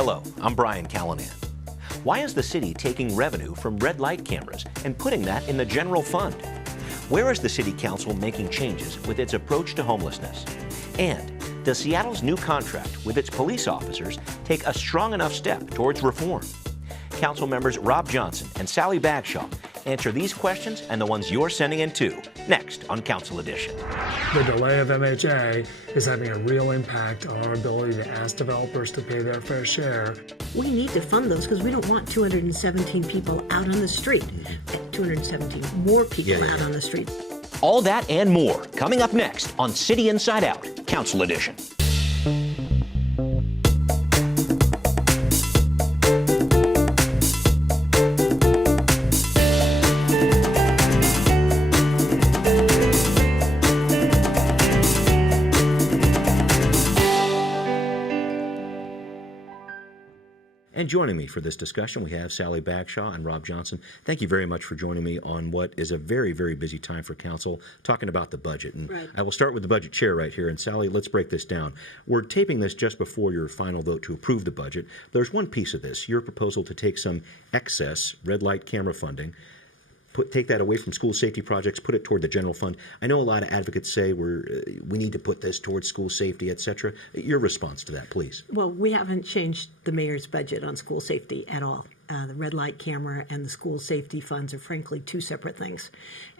Hello, I'm Brian Callanan. Why is the city taking revenue from red light cameras and putting that in the general fund? Where is the City Council making changes with its approach to homelessness? And does Seattle's new contract with its police officers take a strong enough step towards reform? Councilmembers Rob Johnson and Sally Bagshaw answer these questions and the ones you're sending in too, next on Council Edition. The delay of MHA is having a real impact on our ability to ask developers to pay their fair share. We need to fund those because we don't want 217 people out on the street. 217 more people out on the street. All that and more coming up next on City Inside Out, Council Edition. And joining me for this discussion, we have Sally Bagshaw and Rob Johnson. Thank you very much for joining me on what is a very, very busy time for Council, talking about the budget. And I will start with the budget chair right here. And Sally, let's break this down. We're taping this just before your final vote to approve the budget. There's one piece of this, your proposal to take some excess red light camera funding, take that away from school safety projects, put it toward the general fund. I know a lot of advocates say we need to put this towards school safety, et cetera. Your response to that, please. Well, we haven't changed the mayor's budget on school safety at all. The red light camera and the school safety funds are frankly two separate things.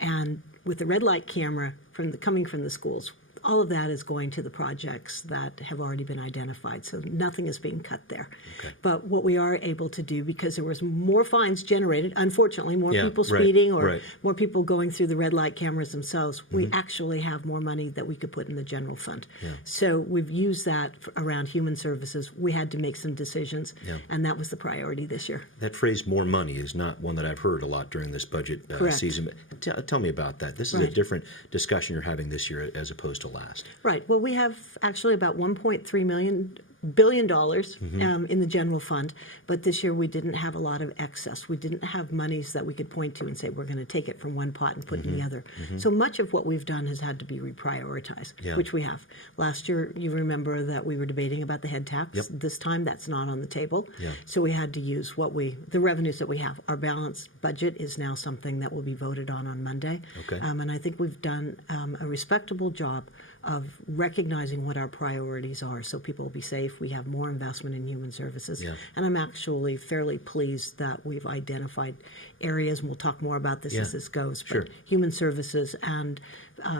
And with the red light camera coming from the schools, all of that is going to the projects that have already been identified, so nothing is being cut there. Okay. But what we are able to do, because there was more fines generated, unfortunately, more people speeding or more people going through the red light cameras themselves, we actually have more money that we could put in the general fund. So we've used that around human services. We had to make some decisions, and that was the priority this year. That phrase, more money, is not one that I've heard a lot during this budget season. Tell me about that. This is a different discussion you're having this year as opposed to last. Right. Well, we have actually about $1.3 billion in the general fund, but this year we didn't have a lot of excess. We didn't have monies that we could point to and say we're going to take it from one pot and put it in the other. So much of what we've done has had to be reprioritized, which we have. Last year, you remember that we were debating about the head tax. This time, that's not on the table. So we had to use the revenues that we have. Our balanced budget is now something that will be voted on Monday. And I think we've done a respectable job of recognizing what our priorities are so people will be safe. We have more investment in human services. And I'm actually fairly pleased that we've identified areas, and we'll talk more about this as this goes, but human services and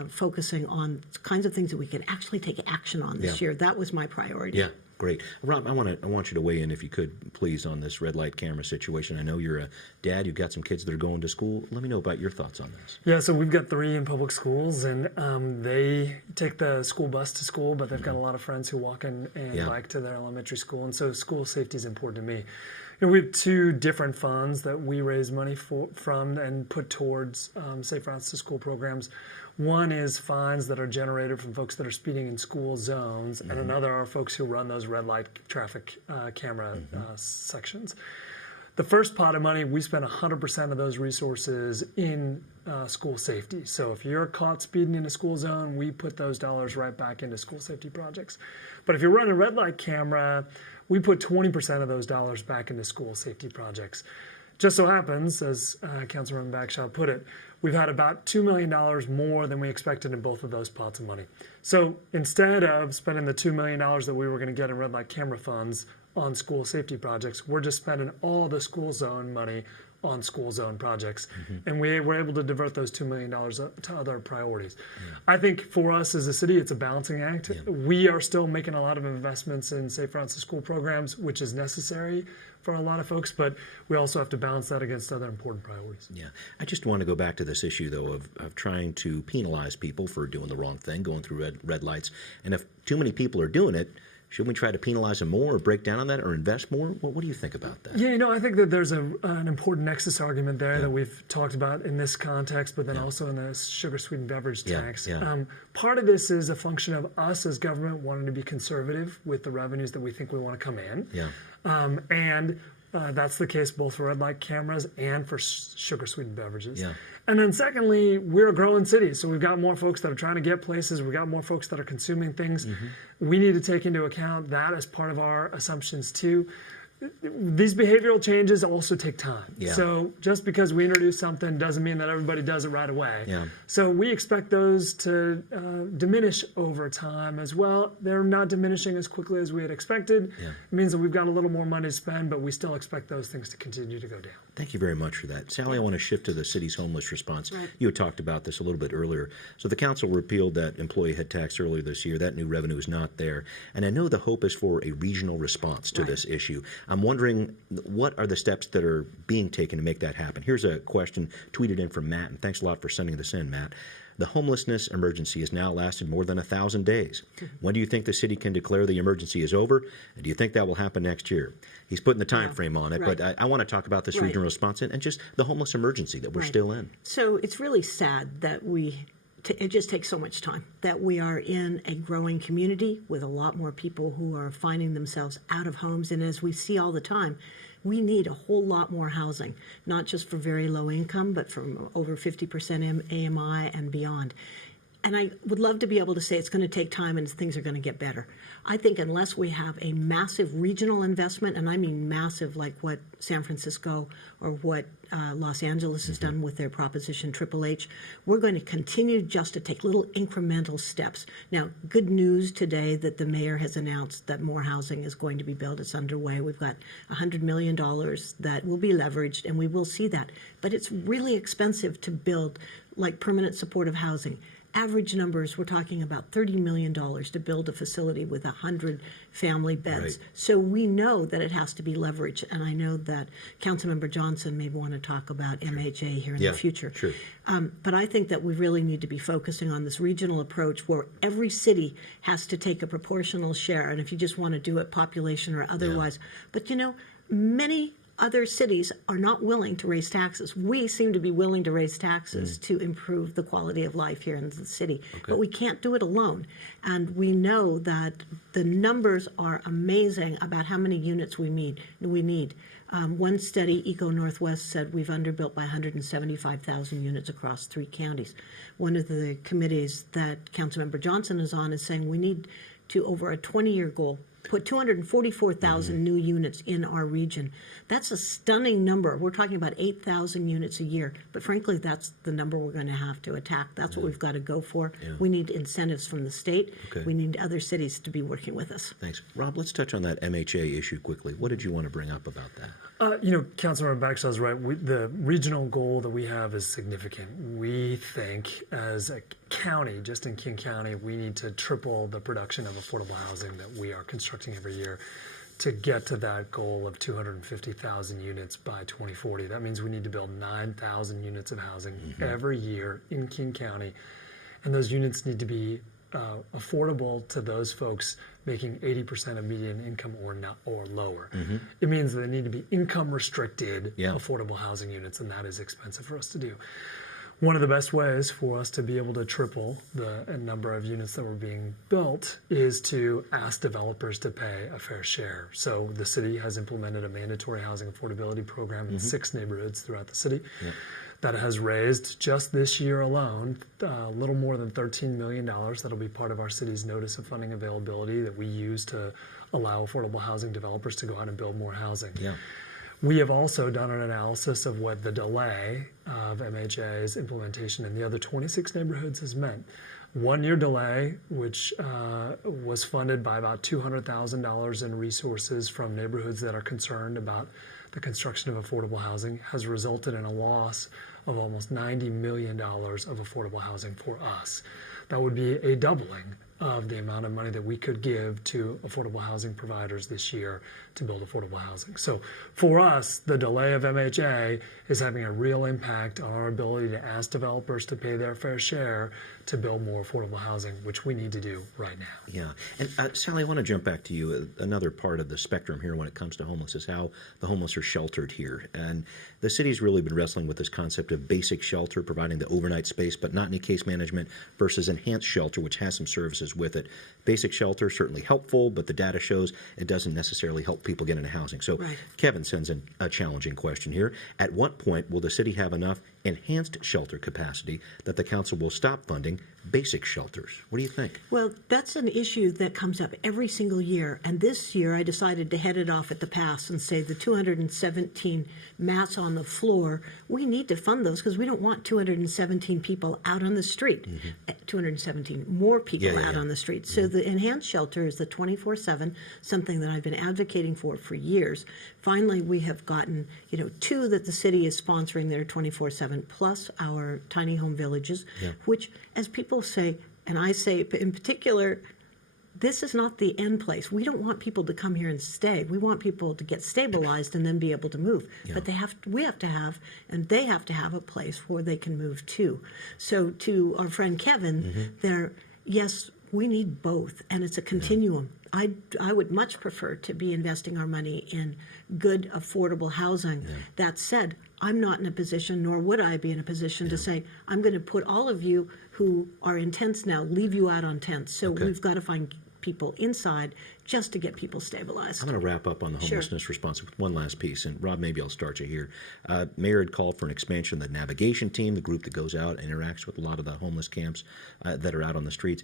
focusing on kinds of things that we can actually take action on this year. That was my priority. Great. Rob, I want you to weigh in, if you could, please, on this red light camera situation. I know you're a dad. You've got some kids that are going to school. Let me know about your thoughts on this. Yeah, so we've got 3 in public schools, and they take the school bus to school, but they've got a lot of friends who walk in and bike to their elementary school, and so school safety is important to me. We have 2 different funds that we raise money from and put towards safe routes to school programs. One is fines that are generated from folks that are speeding in school zones, and another are folks who run those red light traffic camera sections. The first pot of money, we spend 100% of those resources in school safety. So if you're caught speeding in a school zone, we put those dollars right back into school safety projects. But if you run a red light camera, we put 20% of those dollars back into school safety projects. Just so happens, as Councilmember Bagshaw put it, we've had about $2 million more than we expected in both of those pots of money. So instead of spending the $2 million that we were going to get in red light camera funds on school safety projects, we're just spending all the school zone money on school zone projects. And we were able to divert those $2 million to other priorities. I think for us as a city, it's a balancing act. We are still making a lot of investments in safe routes to school programs, which is necessary for a lot of folks, but we also have to balance that against other important priorities. I just want to go back to this issue, though, of trying to penalize people for doing the wrong thing, going through red lights. And if too many people are doing it, shouldn't we try to penalize them more or break down on that or invest more? What do you think about that? Yeah, I think that there's an important nexus argument there that we've talked about in this context, but then also in the sugar-sweetened beverage tax. Part of this is a function of us as government wanting to be conservative with the revenues that we think we want to come in. And That's the case both for red light cameras and for sugar sweetened beverages. Yeah. And then secondly, we're a growing city, so we've got more folks that are trying to get places. We've got more folks that are consuming things. We need to take into account that as part of our assumptions too. These behavioral changes also take time. Yeah. So just because we introduce something doesn't mean that everybody does it right away. Yeah. So we expect those to diminish over time as well. They're not diminishing as quickly as we had expected. Yeah. It means that we've got a little more money to spend, but we still expect those things to continue to go down. Thank you very much for that. Sally, I want to shift to the city's homeless response. Right. You had talked about this a little bit earlier. So the council repealed that employee head tax earlier this year. That new revenue is not there. And I know the hope is for a regional response to this issue. I'm wondering, what are the steps that are being taken to make that happen? Here's a question tweeted in from Matt, and thanks a lot for sending this in, Matt. The homelessness emergency has now lasted more than 1,000 days. When do you think the city can declare the emergency is over? And do you think that will happen next year? He's putting the time frame on it, but I want to talk about this regional response and just the homeless emergency that we're still in. So it's really sad that it just takes so much time, that we are in a growing community with a lot more people who are finding themselves out of homes. And as we see all the time, we need a whole lot more housing, not just for very low income, but from over 50% AMI and beyond. And I would love to be able to say it's going to take time and things are going to get better. I think unless we have a massive regional investment, and I mean massive like what San Francisco or what Los Angeles has done with their Proposition Triple H, we're going to continue just to take little incremental steps. Now, good news today that the mayor has announced that more housing is going to be built. It's underway. We've got $100 million that will be leveraged, and we will see that. But it's really expensive to build like permanent supportive housing. Average numbers, we're talking about $30 million to build a facility with 100 family beds. Right. So we know that it has to be leveraged. And I know that Councilmember Johnson may want to talk about MHA here in the future. Sure. But I think that we really need to be focusing on this regional approach where every city has to take a proportional share. And if you just want to do it population or otherwise. But, you know, many other cities are not willing to raise taxes. We seem to be willing to raise taxes to improve the quality of life here in the city. But we can't do it alone. And we know that the numbers are amazing about how many units we need. One study, Eco Northwest, said we've underbuilt by 175,000 units across 3 counties. One of the committees that Councilmember Johnson is on is saying we need to, over a 20-year goal, put 244,000 new units in our region. That's a stunning number. We're talking about 8,000 units a year. But frankly, that's the number we're going to have to attack. That's what we've got to go for. We need incentives from the state. We need other cities to be working with us. Thanks. Rob, let's touch on that MHA issue quickly. What did you want to bring up about that? Councilmember Bagshaw is right. The regional goal that we have is significant. We think as a county, just in King County, we need to triple the production of affordable housing that we are constructing every year to get to that goal of 250,000 units by 2040. That means we need to build 9,000 units of housing every year in King County. And those units need to be affordable to those folks making 80% of median income or lower. It means that they need to be income restricted affordable housing units, and that is expensive for us to do. One of the best ways for us to be able to triple the number of units that were being built is to ask developers to pay a fair share. So the city has implemented a mandatory housing affordability program in 6 neighborhoods throughout the city. That has raised, just this year alone, a little more than $13 million. That'll be part of our city's notice of funding availability that we use to allow affordable housing developers to go out and build more housing. We have also done an analysis of what the delay of MHA's implementation in the other 26 neighborhoods has meant. 1-year delay, which was funded by about $200,000 in resources from neighborhoods that are concerned about the construction of affordable housing, has resulted in a loss of almost $90 million of affordable housing for us. That would be a doubling of the amount of money that we could give to affordable housing providers this year to build affordable housing. So for us, the delay of MHA is having a real impact on our ability to ask developers to pay their fair share to build more affordable housing, which we need to do right now. And Sally, I want to jump back to you. Another part of the spectrum here when it comes to homeless is how the homeless are sheltered here. And the city's really been wrestling with this concept of basic shelter, providing the overnight space, but not any case management, versus enhanced shelter, which has some services. resources with it. Basic shelter, certainly helpful, but the data shows it doesn't necessarily help people get into housing. So Right. Kevin sends in a challenging question here. At what point will the city have enough enhanced shelter capacity that the council will stop funding basic shelters? What do you think? Well, that's an issue that comes up every single year. And this year I decided to head it off at the pass and say the 217 mats on the floor, we need to fund those because we don't want 217 people out on the street. 217 more people out on the street. So the enhanced shelter is the 24/7, something that I've been advocating for years. Finally, we have gotten, 2 that the city is sponsoring that are 24/7, plus our tiny home villages, which, as people say, and I say in particular, this is not the end place. We don't want people to come here and stay. We want people to get stabilized and then be able to move. But we have to have, and they have to have a place where they can move to. So to our friend Kevin, yes, we need both, and it's a continuum. I would much prefer to be investing our money in good, affordable housing. That said, I'm not in a position, nor would I be in a position to say, I'm going to put all of you who are in tents now, leave you out on tents. So we've got to find people inside just to get people stabilized. I'm going to wrap up on the homelessness response with one last piece. And Rob, maybe I'll start you here. Mayor had called for an expansion of the navigation team, the group that goes out and interacts with a lot of the homeless camps that are out on the streets.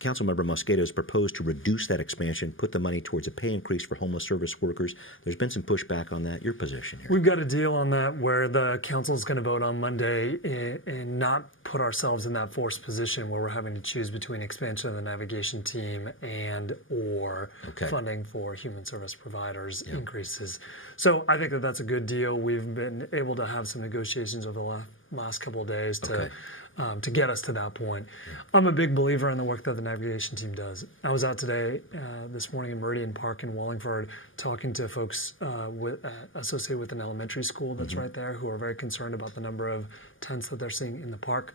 Councilmember Mosqueda has proposed to reduce that expansion, put the money towards a pay increase for homeless service workers. There's been some pushback on that. Your position here? We've got a deal on that where the council is going to vote on Monday and not put ourselves in that forced position where we're having to choose between expansion of the navigation team and or funding for human service providers increases. So I think that that's a good deal. We've been able to have some negotiations over the last couple of days to get us to that point. I'm a big believer in the work that the navigation team does. I was out today, this morning in Meridian Park in Wallingford, talking to folks associated with an elementary school that's right there who are very concerned about the number of tents that they're seeing in the park.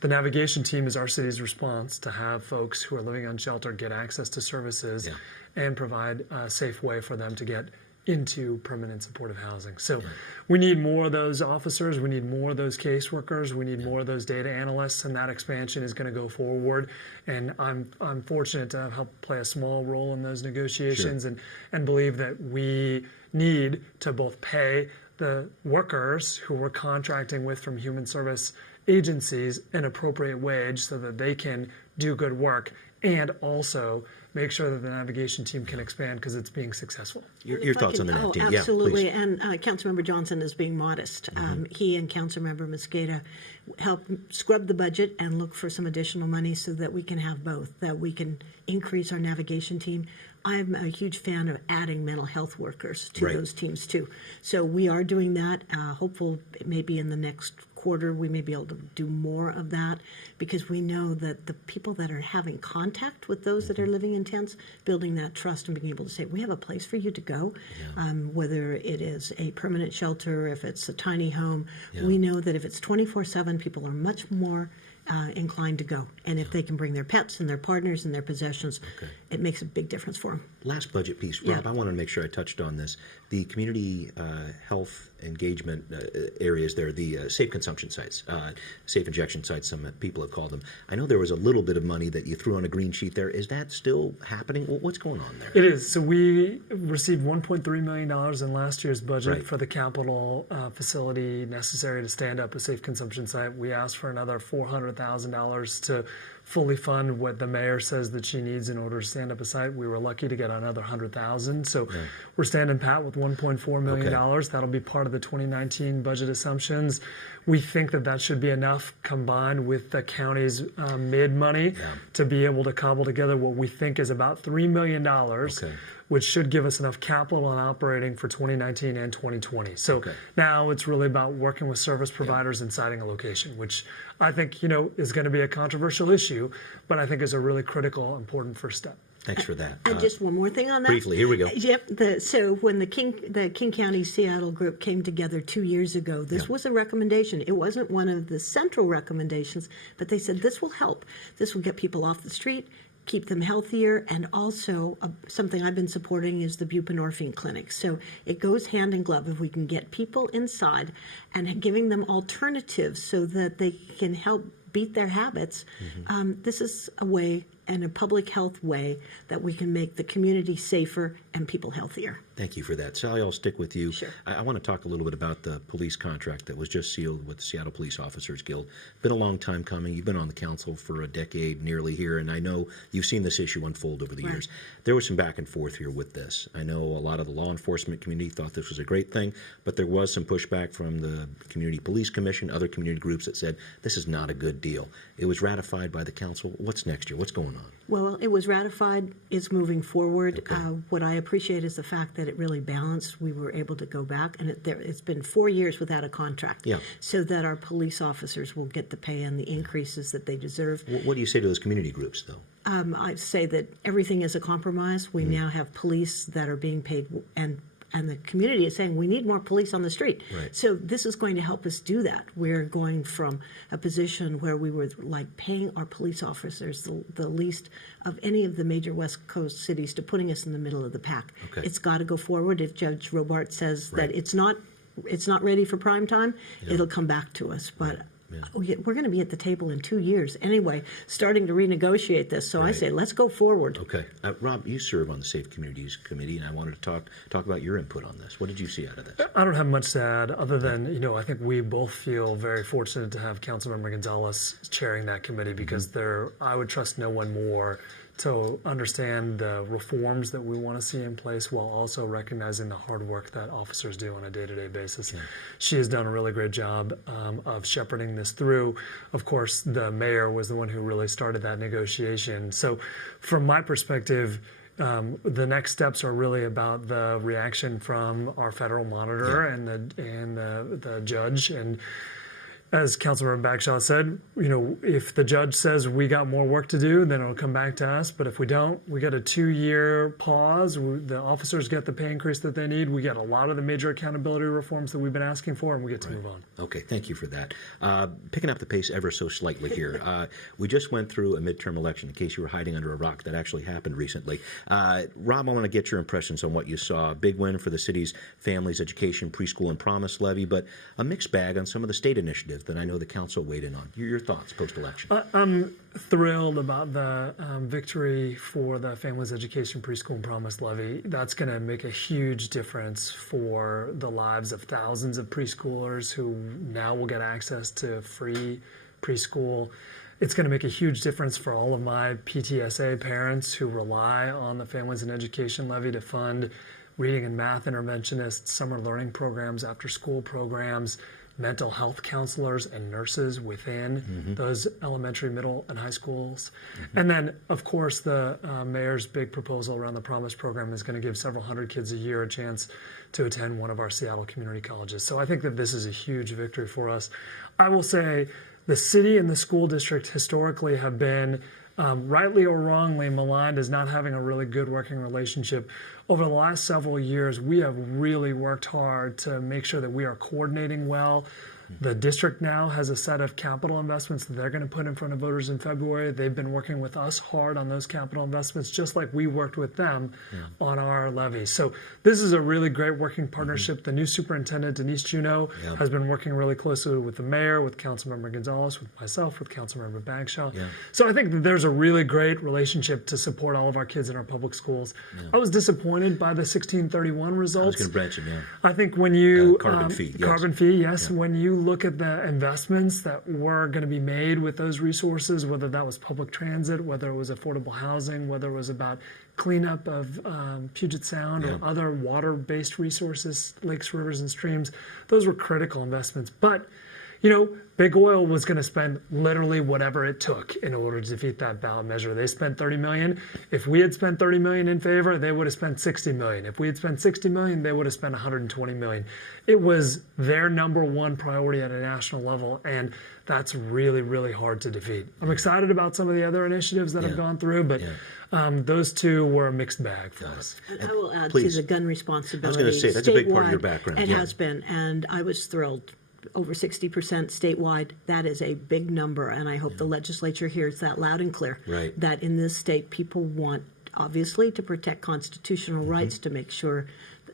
The navigation team is our city's response to have folks who are living on shelter get access to services and provide a safe way for them to get into permanent supportive housing. So we need more of those officers, we need more of those caseworkers, we need more of those data analysts, and that expansion is going to go forward. And I'm fortunate to have helped play a small role in those negotiations and believe that we need to both pay the workers who we're contracting with from human service agencies an appropriate wage so that they can do good work, and also make sure that the navigation team can expand because it's being successful. Your thoughts on the nav team? Absolutely. Yeah, and Councilmember Johnson is being modest. He and Councilmember Mosqueda help scrub the budget and look for some additional money so that we can have both, that we can increase our navigation team. I'm a huge fan of adding mental health workers to those teams too. So we are doing that. Hopeful maybe in the next quarter we may be able to do more of that, because we know that the people that are having contact with those that are living in tents, building that trust and being able to say, we have a place for you to go, whether it is a permanent shelter, if it's a tiny home, we know that if it's 24/7, people are much more inclined to go. And if they can bring their pets and their partners and their possessions, it makes a big difference for them. Last budget piece. Rob, I want to make sure I touched on this. The community health engagement areas there, the safe consumption sites, safe injection sites, some people have called them. I know there was a little bit of money that you threw on a green sheet there. Is that still happening? What's going on there? It is. So we received $1.3 million in last year's budget for the capital facility necessary to stand up a safe consumption site. We asked for another $400,000 to fully fund what the mayor says that she needs in order to stand up a site. We were lucky to get another $100,000. So we're standing pat with $1.4 million. That'll be part of the 2019 budget assumptions. We think that that should be enough combined with the county's mid money to be able to cobble together what we think is about $3 million, which should give us enough capital and operating for 2019 and 2020. So now it's really about working with service providers and siting a location, which I think, is going to be a controversial issue, but I think is a really critical, important first step. Thanks for that. And just one more thing on that. Briefly, here we go. So when the King County Seattle group came together 2 years ago, this was a recommendation. It wasn't one of the central recommendations, but they said this will help. This will get people off the street, keep them healthier, and also something I've been supporting is the buprenorphine clinic. So it goes hand in glove. If we can get people inside and giving them alternatives so that they can help beat their habits, this is a way and a public health way that we can make the community safer and people healthier. Thank you for that. Sally, I'll stick with you. Sure. I want to talk a little bit about the police contract that was just sealed with the Seattle Police Officers Guild. Been a long time coming. You've been on the council for a decade nearly here, and I know you've seen this issue unfold over the years. There was some back and forth here with this. I know a lot of the law enforcement community thought this was a great thing, but there was some pushback from the Community Police Commission, other community groups that said this is not a good deal. It was ratified by the council. What's next year? What's going on? Well, it was ratified. It's moving forward. Okay. What I appreciate is the fact that it really balanced. We were able to go back, and it's been 4 years without a contract, so that our police officers will get the pay and the increases that they deserve. What do you say to those community groups, though? I say that everything is a compromise. We now have police that are being paid, and the community is saying we need more police on the street. Right. So this is going to help us do that. We're going from a position where we were like paying our police officers the least of any of the major West Coast cities to putting us in the middle of the pack. Okay. It's got to go forward. If Judge Robart says that it's not ready for prime time, it'll come back to us. But we're going to be at the table in 2 years anyway, starting to renegotiate this. So I say, let's go forward. Okay. Rob, you serve on the Safe Communities Committee, and I wanted to talk about your input on this. What did you see out of this? I don't have much to add other than, I think we both feel very fortunate to have Councilmember Gonzalez chairing that committee because I would trust no one more to understand the reforms that we want to see in place while also recognizing the hard work that officers do on a day-to-day basis. Yeah. She has done a really great job of shepherding this through. Of course, the mayor was the one who really started that negotiation. So from my perspective, the next steps are really about the reaction from our federal monitor and the judge. And as Councilmember Bagshaw said, if the judge says we got more work to do, then it'll come back to us. But if we don't, we get a 2-year pause. The officers get the pay increase that they need. We get a lot of the major accountability reforms that we've been asking for, and we get to move on. Okay, thank you for that. Picking up the pace ever so slightly here. We just went through a midterm election. In case you were hiding under a rock, that actually happened recently. Rob, I want to get your impressions on what you saw. Big win for the city's Families Education Preschool and Promise Levy, but a mixed bag on some of the state initiatives that I know the council weighed in on. Your thoughts post-election? I'm thrilled about the victory for the Families Education Preschool and Promise Levy. That's going to make a huge difference for the lives of thousands of preschoolers who now will get access to free preschool. It's going to make a huge difference for all of my PTSA parents who rely on the Families and Education Levy to fund reading and math interventionists, summer learning programs, after-school programs, mental health counselors and nurses within those elementary, middle, and high schools. And then, of course, the mayor's big proposal around the Promise program is going to give several hundred kids a year a chance to attend one of our Seattle community colleges. So I think that this is a huge victory for us. I will say the city and the school district historically have been rightly or wrongly maligned as not having a really good working relationship. Over the last several years, we have really worked hard to make sure that we are coordinating well. The district now has a set of capital investments that they're going to put in front of voters in February. They've been working with us hard on those capital investments, just like we worked with them on our levy. So this is a really great working partnership. The new superintendent, Denise Juneau, has been working really closely with the mayor, with Councilmember Gonzalez, with myself, with Councilmember Bagshaw. So I think that there's a really great relationship to support all of our kids in our public schools. I was disappointed by the 1631 results. I was going to mention, I think when you carbon fee, carbon fee, yes. When you look at the investments that were going to be made with those resources, whether that was public transit, whether it was affordable housing, whether it was about cleanup of Puget Sound or other water-based resources, lakes, rivers, and streams, those were critical investments. But Big Oil was going to spend literally whatever it took in order to defeat that ballot measure. They spent $30 million. If we had spent $30 million in favor, they would have spent $60 million. If we had spent $60 million, they would have spent $120 million. It was their number one priority at a national level, and that's really, really hard to defeat. I'm excited about some of the other initiatives that have gone through, but those two were a mixed bag for us. And I will add to the gun responsibility. I was going to say, that's a big part of your background. It has been, and I was thrilled. Over 60% statewide, that is a big number, and I hope the legislature hears that loud and clear, that in this state people want, obviously, to protect constitutional rights, to make sure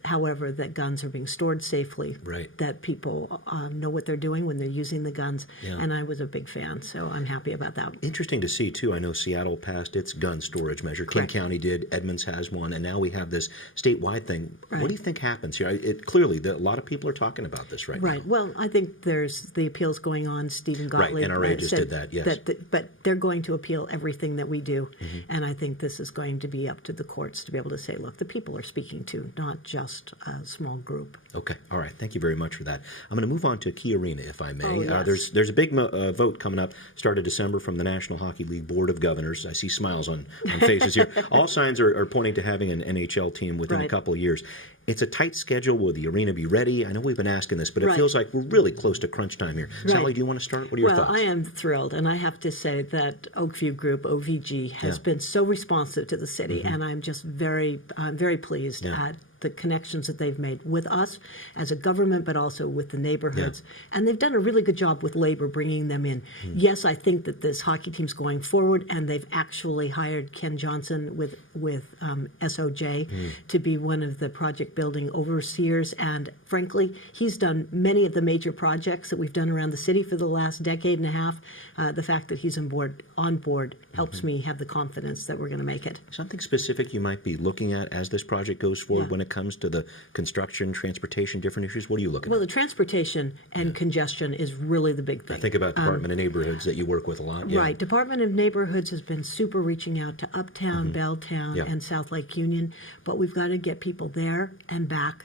however, that guns are being stored safely, Right. that people know what they're doing when they're using the guns, Yeah. and I was a big fan, so I'm happy about that. Interesting to see, too. I know Seattle passed its gun storage measure. King Correct. County did. Edmonds has one. And now we have this statewide thing. Right. What do you think happens here? Clearly, a lot of people are talking about this right now. Right. Well, I think there's the appeals going on. Stephen Gottlieb NRA just said did that, yes. but they're going to appeal everything that we do, Mm-hmm. and I think this is going to be up to the courts to be able to say, look, the people are speaking to, not just a small group. Okay. All right. Thank you very much for that. I'm going to move on to KeyArena, if I may. Oh, yes. There's a big vote coming up, start of December, from the National Hockey League Board of Governors. I see smiles on faces here. All signs are pointing to having an NHL team within a Right. couple of years. It's a tight schedule. Will the arena be ready? I know we've been asking this, but it Right. feels like we're really close to crunch time here. Right. Sally, do you want to start? What are your Well, thoughts? I am thrilled, and I have to say that Oakview Group, OVG, has Yeah. been so responsive to the city, and I'm just very pleased Yeah. at the connections that they've made with us as a government, but also with the neighborhoods. And they've done a really good job with labor bringing them in. Yes, I think that this hockey team's going forward, and they've actually hired Ken Johnson with SOJ to be one of the project building overseers. And frankly, he's done many of the major projects that we've done around the city for the last decade and a half. The fact that he's on board helps me have the confidence that we're going to make it. Something specific you might be looking at as this project goes forward Yeah. when it comes to the construction, transportation, different issues? What are you looking Well, at? the transportation and congestion is really the big thing. I think about Department of Neighborhoods that you work with a lot. Yeah. Right. Department of Neighborhoods has been super reaching out to Uptown, Belltown, Yeah. and South Lake Union, but we've got to get people there and back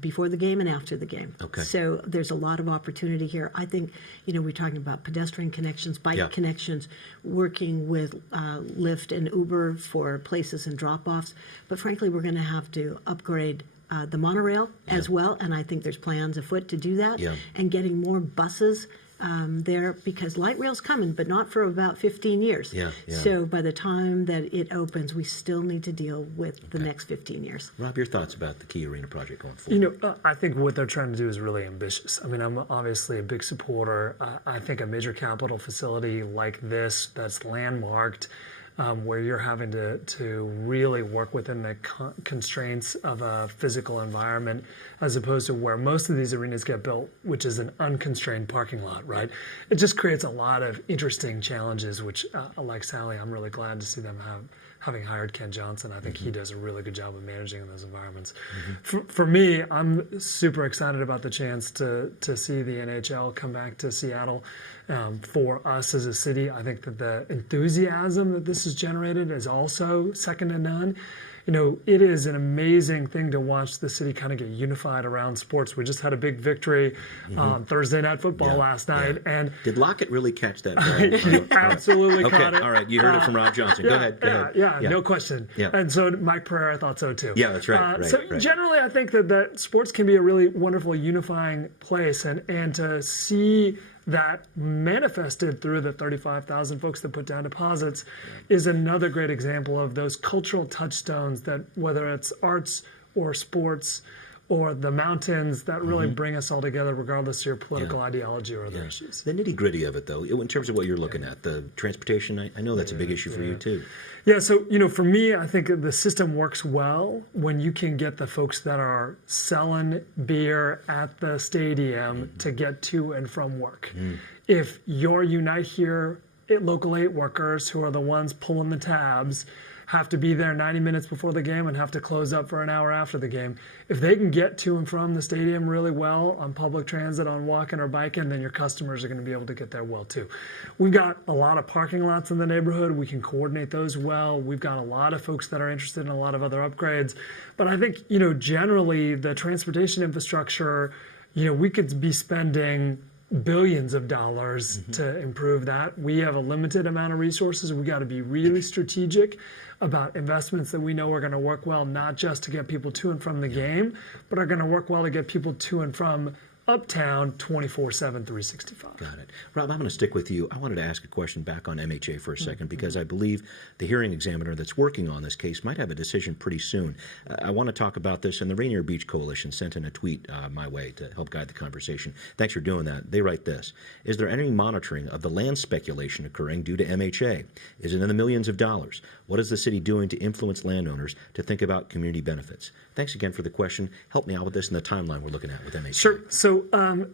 before the game and after the game. Okay. So there's a lot of opportunity here. I think, we're talking about pedestrian connections, bike Yeah. connections, working with Lyft and Uber for places and drop-offs. But frankly, we're going to have to upgrade the monorail as well, and I think there's plans afoot to do that. Yeah. And getting more buses there, because light rail's coming, but not for about 15 years. Yeah, yeah. So by the time that it opens, we still need to deal with the next 15 years. Rob, your thoughts about the KeyArena project going forward? I think what they're trying to do is really ambitious. I mean, I'm obviously a big supporter. I think a major capital facility like this that's landmarked, where you're having to really work within the constraints of a physical environment, as opposed to where most of these arenas get built, which is an unconstrained parking lot, right? It just creates a lot of interesting challenges, which, like Sally, I'm really glad to see them having hired Ken Johnson. I think he does a really good job of managing those environments. For me, I'm super excited about the chance to see the NHL come back to Seattle. For us as a city, I think that the enthusiasm that this has generated is also second to none. It is an amazing thing to watch the city kind of get unified around sports. We just had a big victory on Thursday Night Football last night, and Did Lockett really catch that ball? you absolutely Okay, caught it. all right. You heard it from Rob Johnson. Go ahead. Yeah, no question. Yeah. And so Mike Pereira thought so too. Yeah, that's right. So generally, I think that sports can be a really wonderful unifying place, and to see that manifested through the 35,000 folks that put down deposits is another great example of those cultural touchstones that, whether it's arts or sports or the mountains, that really bring us all together regardless of your political ideology or other issues. The nitty-gritty of it, though, in terms of what you're looking at, the transportation, I know that's a big issue for you, too. Yeah, so, for me, I think the system works well when you can get the folks that are selling beer at the stadium to get to and from work. If your Unite Here Local 8 workers, who are the ones pulling the tabs, have to be there 90 minutes before the game and have to close up for an hour after the game. If they can get to and from the stadium really well on public transit, on walking or biking, then your customers are going to be able to get there well too. We've got a lot of parking lots in the neighborhood. We can coordinate those well. We've got a lot of folks that are interested in a lot of other upgrades. But I think, generally the transportation infrastructure, we could be spending billions of dollars to improve that. We have a limited amount of resources. We've got to be really strategic about investments that we know are going to work well, not just to get people to and from the game, but are going to work well to get people to and from Uptown 24/7, 365. Got it. Rob, I'm going to stick with you. I wanted to ask a question back on MHA for a second because I believe the hearing examiner that's working on this case might have a decision pretty soon. I want to talk about this, and the Rainier Beach Coalition sent in a tweet my way to help guide the conversation. Thanks for doing that. They write this: is there any monitoring of the land speculation occurring due to MHA? Is it in the millions of dollars? What is the city doing to influence landowners to think about community benefits? Thanks again for the question. Help me out with this and the timeline we're looking at with MHA. Sure. So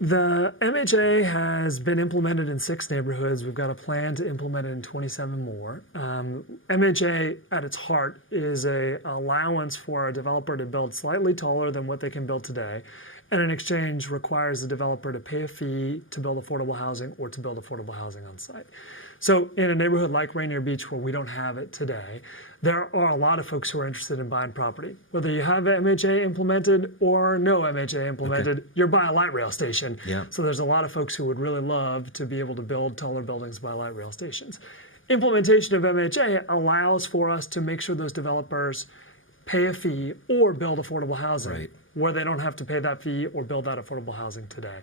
the MHA has been implemented in 6 neighborhoods. We've got a plan to implement it in 27 more. MHA at its heart is a allowance for a developer to build slightly taller than what they can build today, and in exchange requires the developer to pay a fee to build affordable housing or to build affordable housing on site. So in a neighborhood like Rainier Beach, where we don't have it today, there are a lot of folks who are interested in buying property. Whether you have MHA implemented or no MHA implemented, you're by a light rail station. Yeah. So there's a lot of folks who would really love to be able to build taller buildings by light rail stations. Implementation of MHA allows for us to make sure those developers pay a fee or build affordable housing where they don't have to pay that fee or build that affordable housing today.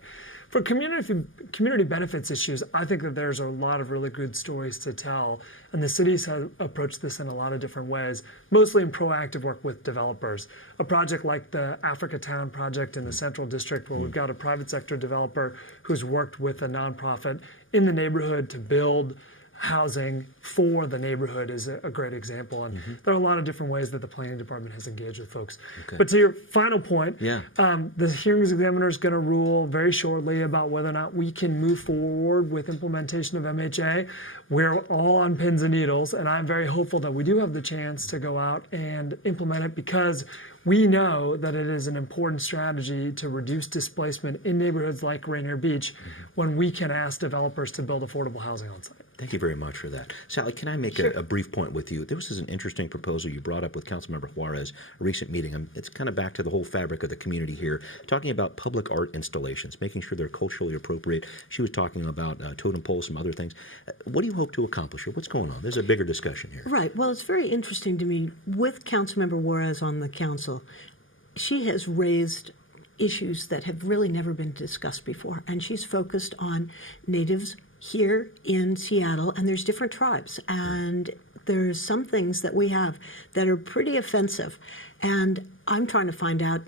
For community benefits issues, I think that there's a lot of really good stories to tell, and the cities have approached this in a lot of different ways, mostly in proactive work with developers. A project like the Africa Town project in the Central District, where we've got a private sector developer who's worked with a nonprofit in the neighborhood to build housing for the neighborhood, is a great example. And there are a lot of different ways that the planning department has engaged with folks. But to your final point, the hearings examiner is going to rule very shortly about whether or not we can move forward with implementation of MHA. We're all on pins and needles, and I'm very hopeful that we do have the chance to go out and implement it, because we know that it is an important strategy to reduce displacement in neighborhoods like Rainier Beach when we can ask developers to build affordable housing on site. Thank you very much for that. Sally, can I make a brief point with you? There was an interesting proposal you brought up with Councilmember Juarez, a recent meeting. It's kind of back to the whole fabric of the community here, talking about public art installations, making sure they're culturally appropriate. She was talking about totem poles, some other things. What do you hope to accomplish here? What's going on? There's a bigger discussion here. Right. Well, it's very interesting to me. With Councilmember Juarez on the council, she has raised issues that have really never been discussed before, and she's focused on natives here in Seattle, and there's different tribes, and there's some things that we have that are pretty offensive, and I'm trying to find out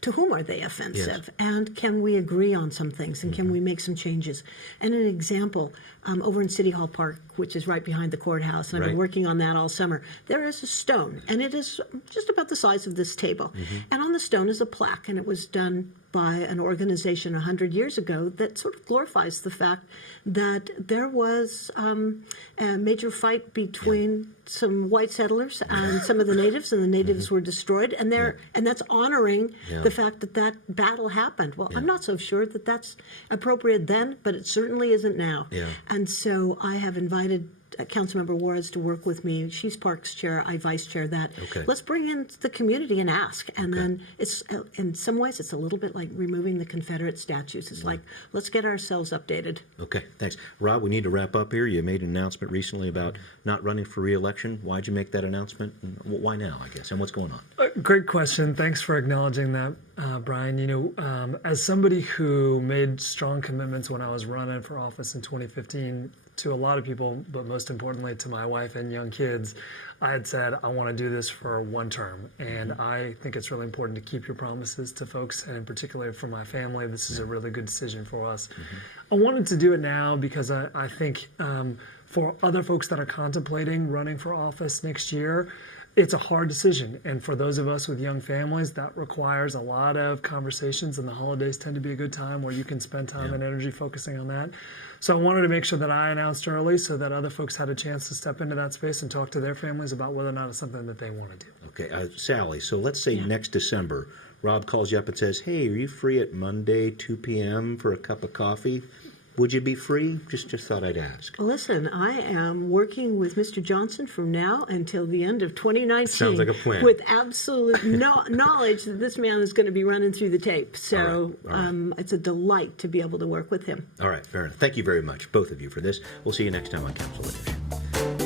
to whom are they offensive, and can we agree on some things, and can we make some changes. And an example, over in City Hall Park, which is right behind the courthouse, and I've been working on that all summer, there is a stone, and it is just about the size of this table, and on the stone is a plaque, and it was done by an organization 100 years ago that sort of glorifies the fact that there was a major fight between some white settlers and some of the natives, and the natives were destroyed, and that's honoring the fact that that battle happened. Well, I'm not so sure that that's appropriate then, but it certainly isn't now. And so I have invited Councilmember Juarez to work with me. She's Parks Chair, I Vice Chair that. Let's bring in the community and ask. And then it's, in some ways, it's a little bit like removing the Confederate statues. It's like, let's get ourselves updated. Okay, thanks. Rob, we need to wrap up here. You made an announcement recently about not running for re-election. Why'd you make that announcement? Why now, I guess, and what's going on? Great question. Thanks for acknowledging that, Brian. You know, as somebody who made strong commitments when I was running for office in 2015, to a lot of people, but most importantly to my wife and young kids, I had said, I want to do this for one term. And I think it's really important to keep your promises to folks, and particularly for my family, this is a really good decision for us. I wanted to do it now because I think for other folks that are contemplating running for office next year, it's a hard decision. And for those of us with young families, that requires a lot of conversations, and the holidays tend to be a good time where you can spend time and energy focusing on that. So I wanted to make sure that I announced early so that other folks had a chance to step into that space and talk to their families about whether or not it's something that they want to do. Okay, Sally, so let's say next December, Rob calls you up and says, hey, are you free at Monday, 2 p.m. for a cup of coffee? Would you be free? Just thought I'd ask. Listen, I am working with Mr. Johnson from now until the end of 2019. Sounds like a plan. With absolute knowledge that this man is going to be running through the tape. So all right. It's a delight to be able to work with him. All right, fair enough. Thank you very much, both of you, for this. We'll see you next time on Council Edition.